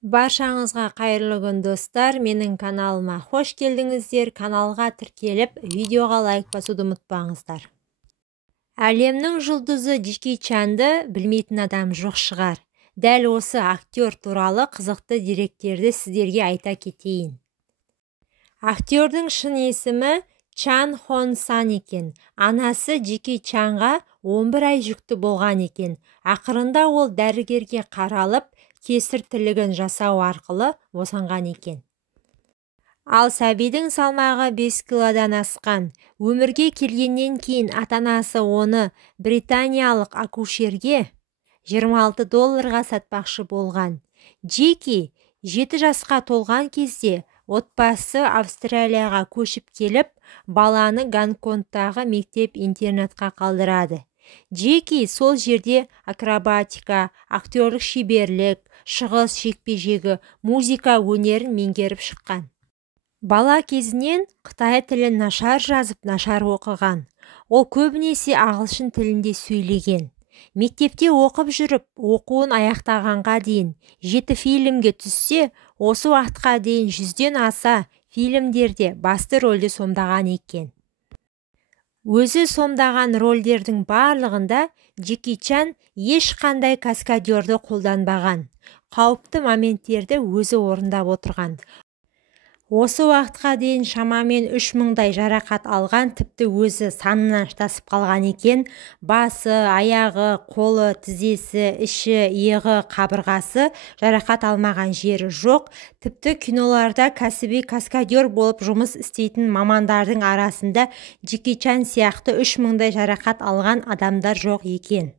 Баршаңызға қайырлы күн достар, менің каналыма қош келдіңіздер. Каналға тіркеліп, видеоға лайк басуды ұмытпаңыздар. Әлемнің жұлдызы Джеки Чанды білмейтін адам жоқ шығар. Дәл осы актер туралы қызықты деректерді сіздерге айта кетейін. Актердің шын есімі Чан Хон Сан екен. Анасы Джеки Чанға 11 ай жүкті болған екен. Ақырында ол дәрігерге қаралып, кесір тілігін жасау арқылы босанған екен. Ал сәбидің салмағы 5 килодан асқан. Өмірге келгеннен кейін ата-анасы оны британиялық акушерге $26 сатпақшы болған. Джеки 7 жасқа толған кезде отбасы Австралияға көшіп келіп, баланы Гонконгтағы мектеп-интернатқа қалдырады. Джеки сол жерде акробатика, актерлік шеберлік, шығыс жекпе-жегі, музыка өнерін меңгеріп шыққан. Бала кезінен Қытай тілін нашар жазып, нашар оқыған. Ол көбінесе ағылшын тілінде сөйлеген. Мектепте оқып жүріп, оқуын аяқтағанға дейін 7 фильмге түссе, осы уақытқа дейін 100-ден аса фильмдерде басты рөлді сомдаған екен. Өзі сомдаған рөлдердің барлығында Джеки Чан ешқандай каскадерді қолданбаған. Қауіпті моменттерді өзі орындап отырған. Осы уақытқа дейін шамамен 3000-дай жарақат алған, тіпті өзі санынан шатасып қалған екен. Басы, аяғы, қолы, тізесі, іші, иығы, қабырғасы жарақат алмаған жері жоқ. Тіпті киноларда кәсіби каскадер болып жұмыс істейтін мамандардың арасында Джеки Чан сияқты 3000-дай жарақат алған адамдар жоқ екен.